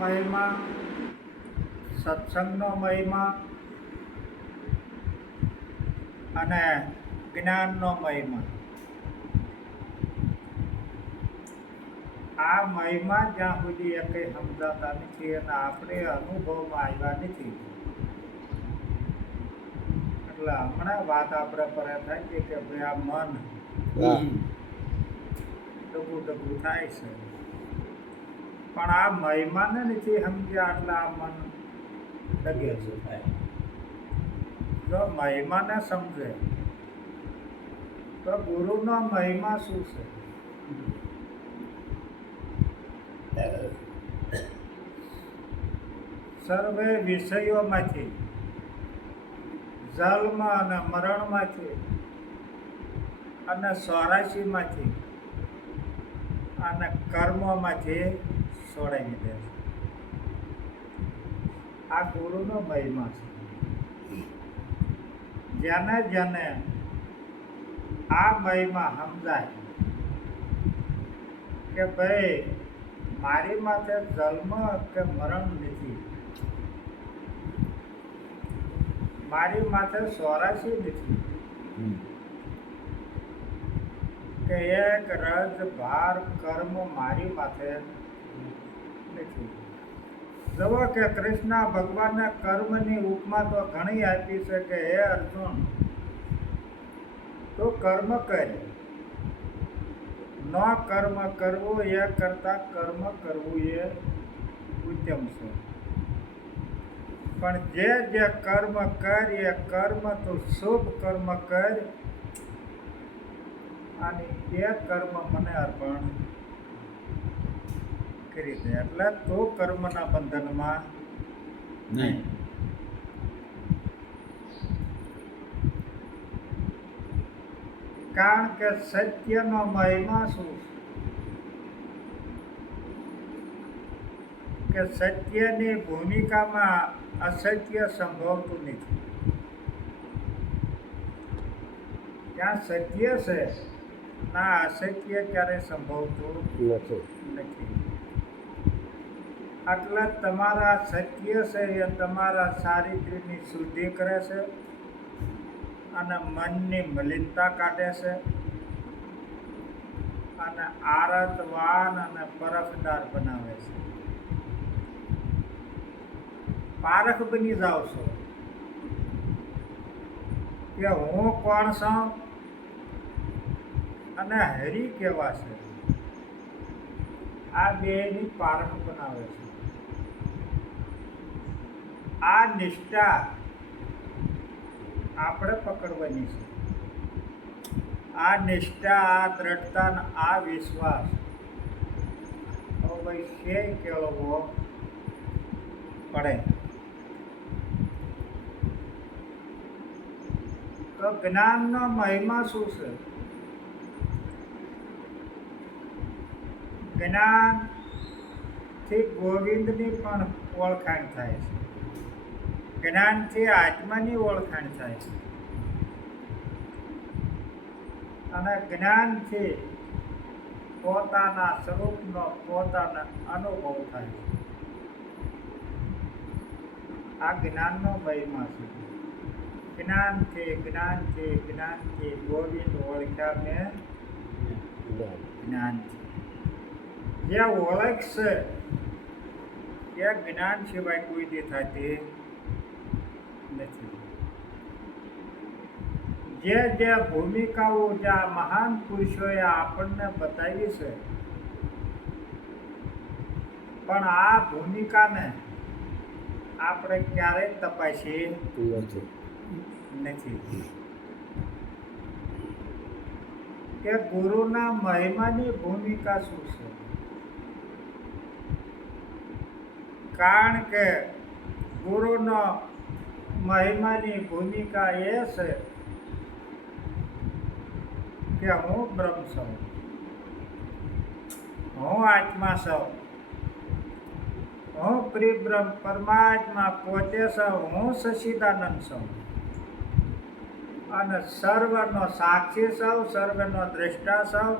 મહિમા, સત્સંગનો મહિમા અને જ્ઞાનનો મહિમા. આ મહિમા જ્યાં સુધી એ કંઈ સમજાતા નથી અને આપણે અનુભવમાં આવ્યા નથી, એટલે હમણાં વાત આપણે પર થાય છે કે ભાઈ આ મન ડગું થાય છે, પણ આ મહિમાને નથી સમજ્યા એટલે આ મન ડગે છે. જો મહિમાને સમજે તો ગુરુનો મહિમા શું છે? સર્વે વિષયોમાંથી, જન્મ અને મરણમાંથી અને 84માંથી અને કર્મોમાંથી છોડાવી દે છે. આ ગુરુનો મહિમા છે. જેને જેને આ મહિમા સમજાય કે ભાઈ મારી માથે જન્મ કે મરણ નથી, મારી માથે 84 નથી કે એક રજ ભાર કર્મ મારી માથે નથી. જુઓ કે કૃષ્ણ ભગવાનને કર્મની ઉપમા તો ઘણી આપી છે કે હે અર્જુન, તું કર્મ કર, ન કર્મ કરવું એ કરતા કર્મ કરવું એ ઉત્તમ છે. પણ જે કર્મ કર એ કર્મ તું શુભ કર્મ કર અને એ કર્મ મને અર્પણ કરી દે, એટલે તું કર્મના બંધનમાં નહીં. કારણ કે સત્યનો મહિમા શું કે સત્યની ભૂમિકામાં અસત્ય સંભવતું નથી. ત્યાં સત્ય છે ના અસત્ય ક્યારે સંભવતું નથી. એટલે તમારા સત્ય છે એ તમારા ચારિત્ર્યની શુદ્ધિ કરે છે અને મનની મલિનતા કાઢે છે અને આરતવાન અને પરખદાર બનાવે છે. પારખ બની જાઓ છો કે હું કોણ છું અને હરી કેવા છે. આ બેની પારખ બનાવે છે. આ નિષ્ઠા આપણે પકડવાની છે. આ નિષ્ઠા, આ દ્રઢતા, આ વિશ્વાસ ભાઈ છે કેળવવો પડે. તો જ્ઞાનનો મહિમા શું છે? જ્ઞાનથી ગોવિંદની પણ ઓળખાણ થાય છે, જ્ઞાનથી આત્માની ઓળખાણ થાય છે અને જ્ઞાનથી પોતાના સ્વરૂપનો પોતાને અનુભવ થાય છે. આ જ્ઞાનનો મહિમા છે. જ્ઞાનથી ગોવિંદ ઓળખ્યા મેં જ્ઞાનથી. જે ઓળખ છે એ જ્ઞાન સિવાય કોઈ દી થતી નથી. જે ભૂમિકાઓ જે આ મહાન પુરુષોએ આપણને બતાવી છે, પણ આ ભૂમિકાને આપણે ક્યારેય તપાસી નથી કે ગુરુના મહિમાની ભૂમિકા શું છે. કારણ કે ગુરુનો મહિમાની ભૂમિકા એ છે કે હું બ્રહ્મ છું, હું આત્મા છું, હું પરિબ્રહ્મ પરમાત્મા પોતે છું, હું સચ્ચિદાનંદ છું અને સર્વનો સાક્ષી છું, સર્વનો દ્રષ્ટા છું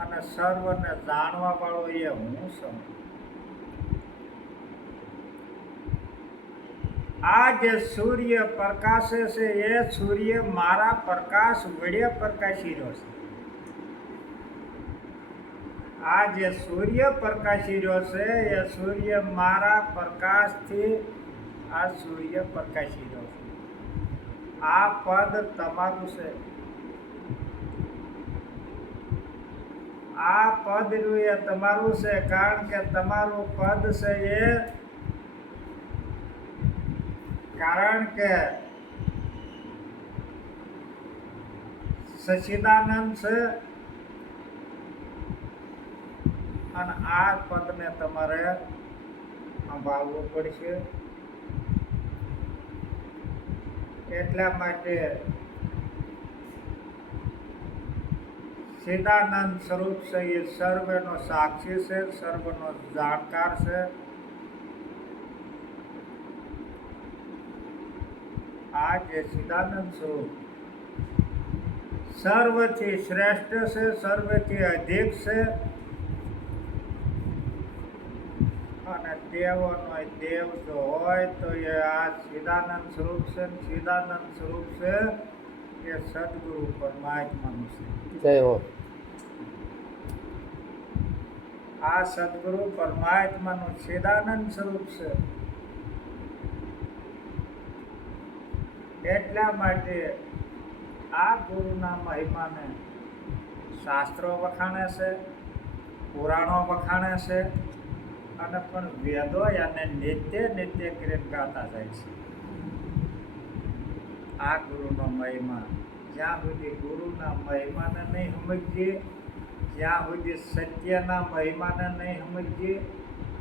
અને સર્વને જાણવા વાળો એ હું છું. આ જે સૂર્ય પ્રકાશે છે એ સૂર્ય મારા પ્રકાશ વડે પ્રકાશી રહ્યો છે. આ જે સૂર્ય પ્રકાશી રહ્યો છે એ સૂર્ય મારા પ્રકાશથી આ સૂર્ય પ્રકાશી રહ્યો છે. આ પદ તમારું છે. આ પદ એ તમારું છે, કારણ કે તમારું પદ છે એ કારણ કે સચ્ચિદાનંદ છે અને આ પદને તમારે સંભાળવું પડશે. એટલા માટે સચ્ચિદાનંદ સ્વરૂપ છે એ સર્વનો સાક્ષી છે, સર્વનો જાણકાર છે. આ જે સચ્ચિદાનંદ સ્વરૂપ સર્વથી શ્રેષ્ઠ છે, સર્વથી અધિક છે અને દેવોનો દેવ જો હોય તો એ આ સચ્ચિદાનંદ સ્વરૂપ છે. સચ્ચિદાનંદ સ્વરૂપ છે એ સદગુરુ પરમાત્માનું છે. જય હો. આ સદગુરુ પરમાત્માનું સચ્ચિદાનંદ સ્વરૂપ છે. એટલા માટે આ ગુરુના મહિમાને શાસ્ત્રો વખાણે છે, પુરાણો વખાણે છે અને પણ વેદો અને નિત્ય નિત્ય કરીને ગાતા જાય છે. આ ગુરુનો મહિમા જ્યાં સુધી ગુરુના મહિમાને નહીં સમજીએ, જ્યાં સુધી સત્યના મહિમાને નહીં સમજીએ,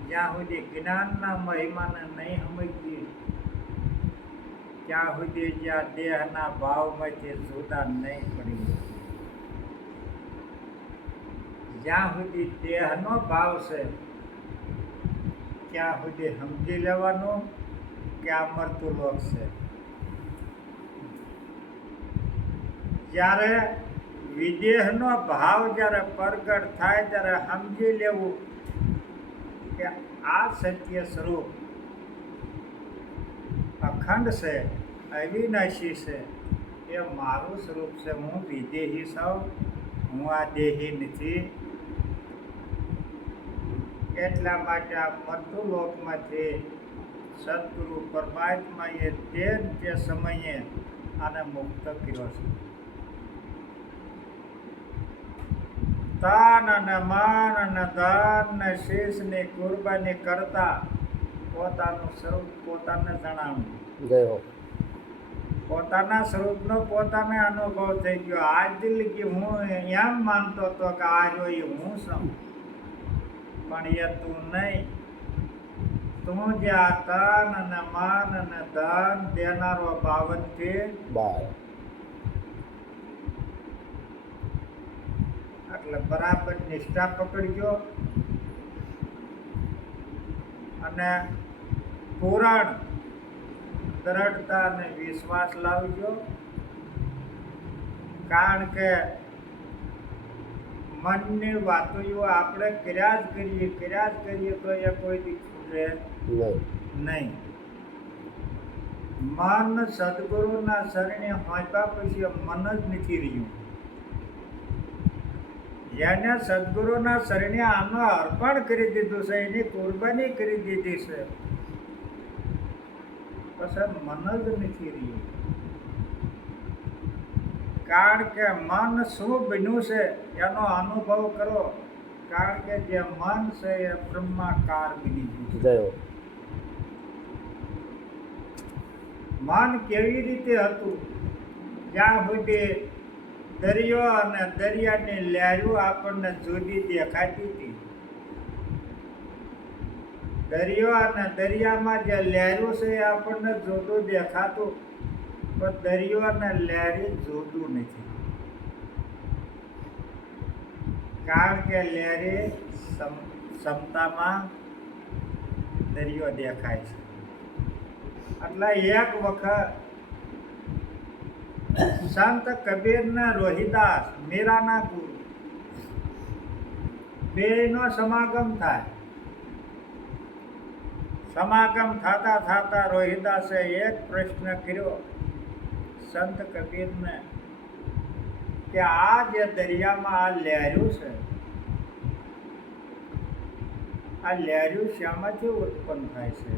જ્યાં સુધી જ્ઞાનના મહિમાને નહીં સમજીએ, ત્યાં સુધી જ્યાં દેહના ભાવમાંથી જુદા નહીં પડી, જ્યાં સુધી દેહનો ભાવ છે ત્યાં સુધી સમજી લેવાનું કે આ મરતું લોક છે. જ્યારે વિદેહનો ભાવ જ્યારે પ્રગટ થાય ત્યારે સમજી લેવું કે આ સત્ય સ્વરૂપ અખંડ છે, અવિનાશી છે, એ મારું સ્વરૂપ છે. હું વિદેહી છું, હું આ દેહી નથી. એટલા માટે આ મરતું લોકમાંથી સદગુરુ પરમાત્માએ તે સમયે આને મુક્ત કર્યો છે. તન અને મન અને ધન ને શીશની કુરબાની કરતા પોતાનું સ્વરૂપ પોતાને જણાવ્યું. જય હો. પોતાના સ્વરૂપનો પોતાને અનુભવ થઈ ગયો. આજ લગી હું એમ માનતો હતો કે આ જો એ હું છું, પણ એ તું નહીં. તું જે આ તન અને મન અને ધન દેનારો બાવનથી એટલે બરાબર નિષ્ઠા પકડજો અને પૂરણ દ્રઢતા અને વિશ્વાસ લાવજો. કારણ કે મનની વાતો આપણે કર્યા જ કરીએ તો એ કોઈ દી છૂટે નહીં. મન સદગુરુના શરણે હોંચ્યા પછી મન જ નથી રહ્યું. જેને સદગુરુના શરણે આનું અર્પણ કરી દીધું છે, એની કુરબાની કરી દીધી છે, પછી મન જ નથી રહ્યું. કારણ કે મન શું બન્યું છે એનો અનુભવ કરો. કારણ કે જે મન છે એ બ્રહ્માકાર બની ગયું છે. મન કેવી રીતે હતું? જ્યાં સુધી દરિયો અને દરિયાની લહેરો આપણને જુદી દેખાતી હતી. દરિયો અને દરિયામાં જે લહેરો છે એ આપણને જુદું દેખાતું, પણ દરિયો અને લહેરી જુદું નથી. કારણ કે લહેરી ક્ષમતામાં દરિયો દેખાય છે. એટલે એક વખત સંત કબીરના રોહિદાસ મીરાના ગુરુ બેયનો સમાગમ થાય. સમાગમ થતા થતા રોહિદાસે એક પ્રશ્ન કર્યો સંત કબીરને કે આ જે દરિયામાં આ લહેર્યું છે, આ લહેર્યું શામાંથી ઉત્પન્ન થાય છે?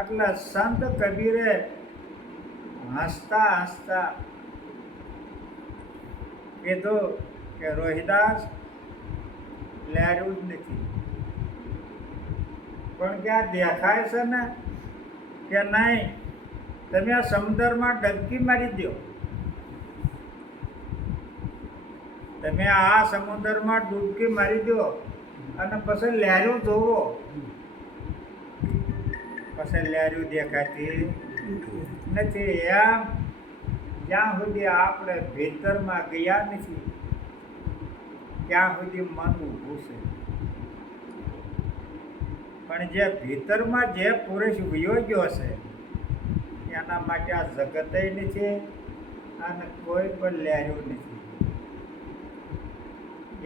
એટલે સંત કબીરે હસતા હસતા કીધું કે રોહિદાસ, લહેર્યું જ નથી, પણ ક્યાં દેખાય છે ને કે નહીં? તમે આ સમુદ્રમાં ડબકી મારી દો, તમે આ સમુદ્રમાં ડૂબકી મારી દો અને પછી લહેર્યું જોવો, પછી લહેર્યું દેખાતી નથી. એમ જ્યાં સુધી આપણે ભીતરમાં ગયા નથી ત્યાં સુધી મન ઊભું છે. પણ જે ભીતરમાં જે પુરુષ વયો ગયો છે એના માટે આ જગતય નથી અને કોઈ પણ લહેર્યું નથી.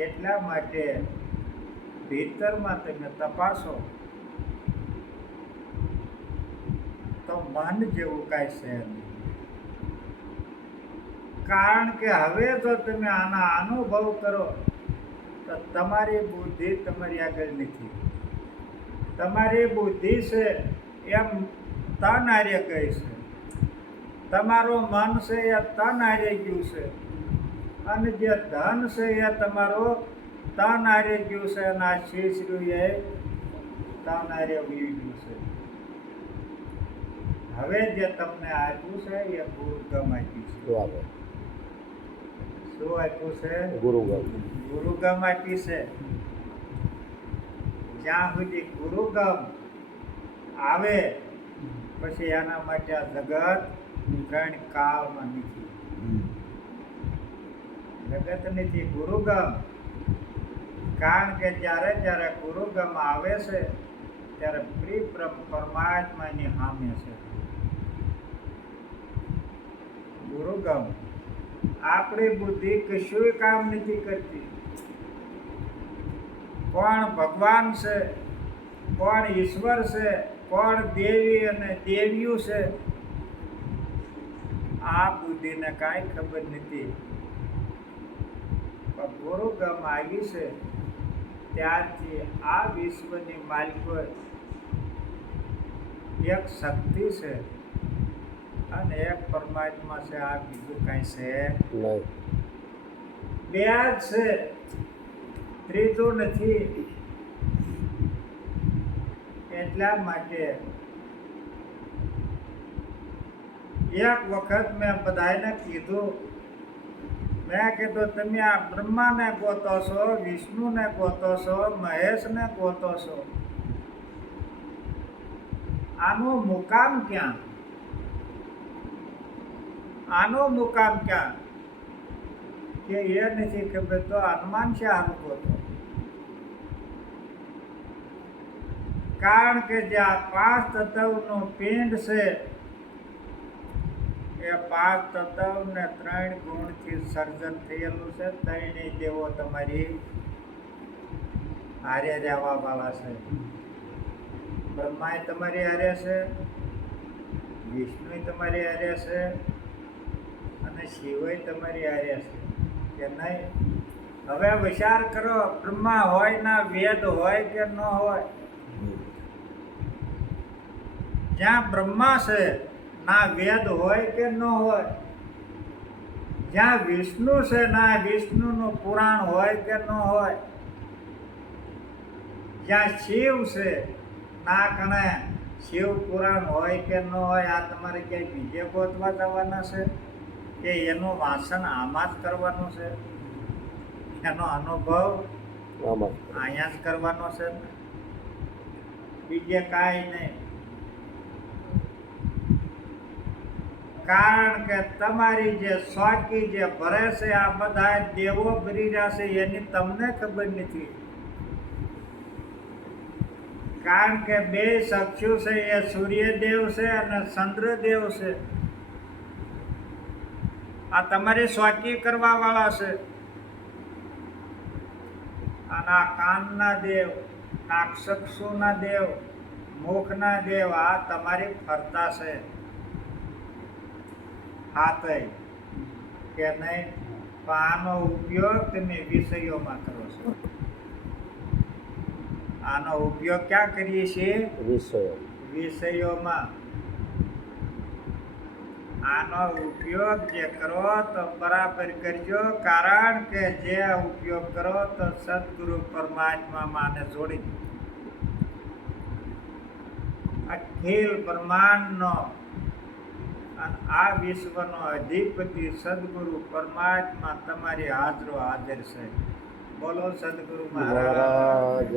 એટલા માટે ભીતરમાં તમે તપાસો તો મન જેવું કાંઈ છે નહીં. કારણ કે હવે જો તમે આના અનુભવ કરો તો તમારી બુદ્ધિ તમારી આગળ નથી. તમારી બુદ્ધિ છે એમ તન હારે ગઈ છે, તમારું મન છે એ તન હારે ગયું છે, અને જે ધન છે એ તમારો તન હારે ગયું છે, અને આ શીશર્યું એ તન હારે વહી ગયું છે. હવે જે તમને આપ્યું છે એ ગુરુગમ આપ્યું છે. શું આપ્યું છે? ગુરુગમ આપી છે. જ્યાં સુધી ગુરુગમ આવે પછી એના માટે આ જગત ત્રણ કાળમાં નથી. જગત નથી, ગુરુગમ. કારણ કે જ્યારે જ્યારે ગુરુગમ આવે છે ત્યારે પરમાત્માની સામે છે ગુરુગમ. આપણી બુદ્ધિ કશું કામ નથી કરતી. કોણ ભગવાન છે, કોણ ઈશ્વર છે, કોણ દેવી અને દેવીઓ છે, આ બુદ્ધિને કાંઈ ખબર નથી. પણ ગુરુગમ આવી છે ત્યારથી આ વિશ્વની માલિકો એક શક્તિ છે અને એક પરમાત્મા છે. આ બીજું કાંઈ છે નહીં. બે જ છે, ત્રીજું નથી. એટલા માટે એક વખત મેં બધાને કીધું, મેં કીધું તમે આ બ્રહ્માને ગોતો છો, વિષ્ણુને ગોતો છો, મહેશને ગોતો છો, આનું મુકામ ક્યાં? આનું મુકામ ક્યાં? કે એ નથી ખબર તો હનુમાન છે આનું ગોતો. કારણ કે જે આ પાંચ તત્વનું પિંડ છે એ પાંચ તત્વ ને 3 ગુણથી સર્જન થયેલું છે. ત્રણેય દેવો તમારી હારે રહેવા વાળા છે. બ્રહ્મા તમારી હારે છે, વિષ્ણુ તમારી હારે છે અને શિવય તમારી હારે છે કે નહીં? હવે વિચાર કરો, બ્રહ્મા હોય ના વેદ હોય કે ન હોય? જ્યાં બ્રહ્મા છે ના વેદ હોય કે ન હોય? જ્યાં વિષ્ણુ છે ના વિષ્ણુનું પુરાણ હોય કે ન હોય? જ્યાં શિવ છે ના કણે શિવ પુરાણ હોય કે ન હોય? આ તમારે ક્યાંય બીજે ગોતવા જવાના છે કે એનું વાંચન આમાં જ કરવાનું છે? એનો અનુભવ અહીંયા જ કરવાનો છે, બીજે કાંઈ નહીં. કારણ કે તમારી જે શોકી જે ભરે છે આ બધા દેવો ભરી રહ્યા છે એની તમને ખબર નથી. કારણ કે બે ચક્ષુ છે એ સૂર્યદેવ છે અને ચંદ્રદેવ છે. આ તમારી સ્વાકી કરવા વાળા છે. આ અને આ કાનના દેવ, નાક ચક્ષુના દેવ, મુખના દેવ આ તમારી ફરતા છે હાથે કે નહીં, પણ આનો ઉપયોગ તમે વિષયોમાં કરો છો. આનો ઉપયોગ ક્યાં કરીએ છીએ? વિષયોમાં. આનો ઉપયોગ જે કરો તો બરાબર કરજો, કારણ કે જે ઉપયોગ કરો તો સદગુરુ પરમાત્મામાં આને જોડી અખિલ બ્રહ્માંડનો અને આ વિશ્વનો અધિપતિ સદગુરુ પરમાત્મા તમારી હાજરો હાજર છે. બોલો સદગુરુ મહારાજ.